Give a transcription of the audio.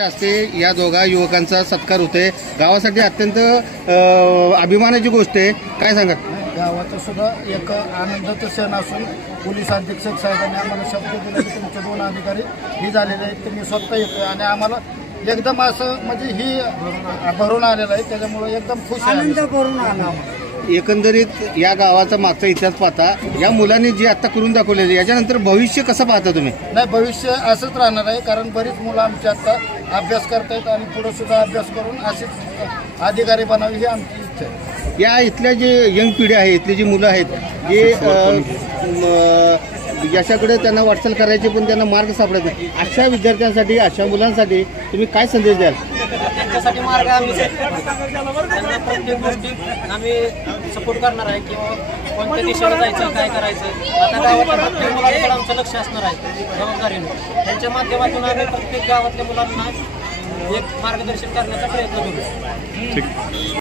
असते या दोघा युवकांचा सत्कार होते गावासाठी अत्यंत अभिमानाची गोष्ट आहे। काय सांगत गावाचा सुद्धा एक आनंदाचा क्षण असून पोलीस अधीक्षक साहेबांनी आम्हाला शब्द दिला की तुमचे 2 अधिकारी ही झालेले आहेत, तुम्ही स्वतः येतोय आणि आम्हाला एकदम असं म्हणजे ही भरून आलेलं आहे, त्याच्यामुळे एकदम खुश आनंद भरून आला। एकंदरीत या गावाचा मागचा इतिहास पाहता या मुलांनी जे आता करून दाखवले याच्यानंतर भविष्य कसं पाहता तुम्ही? नाही, भविष्य असंच राहणार आहे, कारण बरीच मुलं आमची आता अभ्यास करतायत आणि पुढे सुद्धा अभ्यास करून असेच अधिकारी बनावी ही आमची इच्छा आहे। या इथल्या जे यंग पिढी आहे, इथली जी मुलं आहेत जे यशाकडे त्यांना वाटचाल करायची पण त्यांना मार्ग सापडत नाही, अशा विद्यार्थ्यांसाठी अशा मुलांसाठी तुम्ही काय संदेश द्याल? त्यांच्यासाठी मार्ग आम्ही त्यांना प्रत्येक गोष्टीत आम्ही सपोर्ट करणार आहे किंवा कोणत्या दिशेला जायचं काय करायचं आता गावातल्या प्रत्येक मुलांकडे आमचं लक्ष असणार आहे जबाबदारीने। त्यांच्या माध्यमातून आम्ही प्रत्येक गावातल्या मुलांना एक मार्गदर्शन करण्याचा प्रयत्न करू।